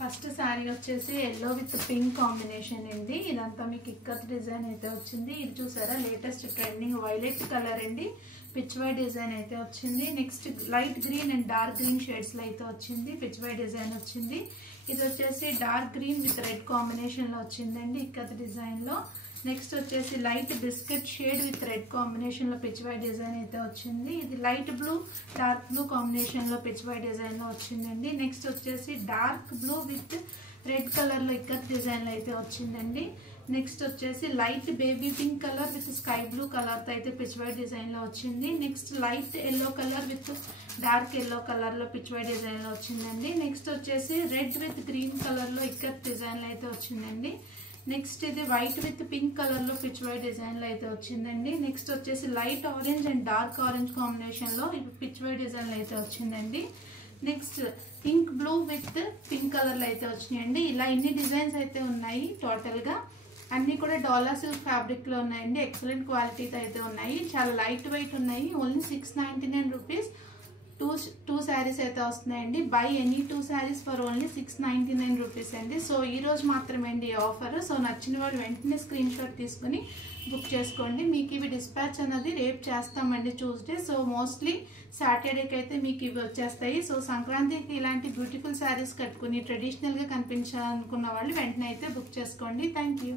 First sari వచ్చేసి yellow with pink combination అండి. ఇదంతా మీకు ఇక్కత్ డిజైన్ అయితే వచ్చింది. ఇది చూసారా లేటెస్ట్ ట్రెండింగ్ వైలెట్ కలర్ అండి, పిచ్ వై డిజైన్ అయితే వచ్చింది. Next light green and dark green shades లో అయితే వచ్చింది, పిచ్ వై డిజైన్ వచ్చింది. ఇది వచ్చేసి dark green with red combination లో వచ్చిందండి ఇక్కత్ డిజైన్ లో. నెక్స్ట్ వచ్చేసి light biscuit shade with red combination లో పిచ్ వై డిజైన్ అయితే వచ్చింది. ఇది light blue dark blue combination లో పిచ్ వై డిజైన్ లో వచ్చిందండి. నెక్స్ట్ వచ్చేసి dark blue with red colour లో ఇక్కత్ డిజైన్ లో అయితే వచ్చిందండి. నెక్స్ట్ వచ్చేసి light baby pink colour with sky blue colour తో అయితే పిచ్ వై డిజైన్ లో వచ్చింది. Next light yellow colour with dark yellow colour లో పిచ్ వై డిజైన్ లో వచ్చిందండి. నెక్స్ట్ వచ్చేసి రెడ్ విత్ గ్రీన్ కలర్ లో ఇక్కత్ డిజైన్ లో అయితే వచ్చిందండి. నెక్స్ట్ ఇది వైట్ విత్ పింక్ కలర్ లో పిచ్ వై డిజైన్ లో అయితే వచ్చిందండి. నెక్స్ట్ వచ్చేసి light orange and dark orange combination లో పిచ్ వై డిజైన్ లో అయితే వచ్చిందండి. Next pink blue with pink colour లో అయితే వచ్చినాయండి. ఇలా ఇన్ని డిజైన్స్ అయితే ఉన్నాయి. టోటల్ గా అన్ని కూడా డాలర్ సిల్క్ ఫ్యాబ్రిక్ లో ఉన్నాయండి. ఎక్సలెంట్ క్వాలిటీతో అయితే ఉన్నాయి, చాలా లైట్ వెయిట్ ఉన్నాయి. ఓన్లీ 699 రూపీస్ టూ శారీస్ అయితే వస్తున్నాయండి. By any 2 saris for only 699 rupees అండి. సో ఈ రోజు మాత్రమే అండి ఆఫర్. సో నచ్చిన వాళ్ళు వెంటనే స్క్రీన్ షాట్ తీసుకుని బుక్ చేసుకోండి. మీకు ఇవి డిస్పాచ్ అనేది రేపు చేస్తామండి, ట్యూస్డే. సో మోస్ట్లీ సాటర్డేకి అయితే మీకు ఇవి వచ్చేస్తాయి. సో సంక్రాంతికి ఇలాంటి బ్యూటిఫుల్ శారీస్ కట్టుకుని ట్రెడిషనల్ గా కనిపించాలనుకున్న వాళ్ళు వెంటనే అయితే బుక్ చేసుకోండి. Thank you.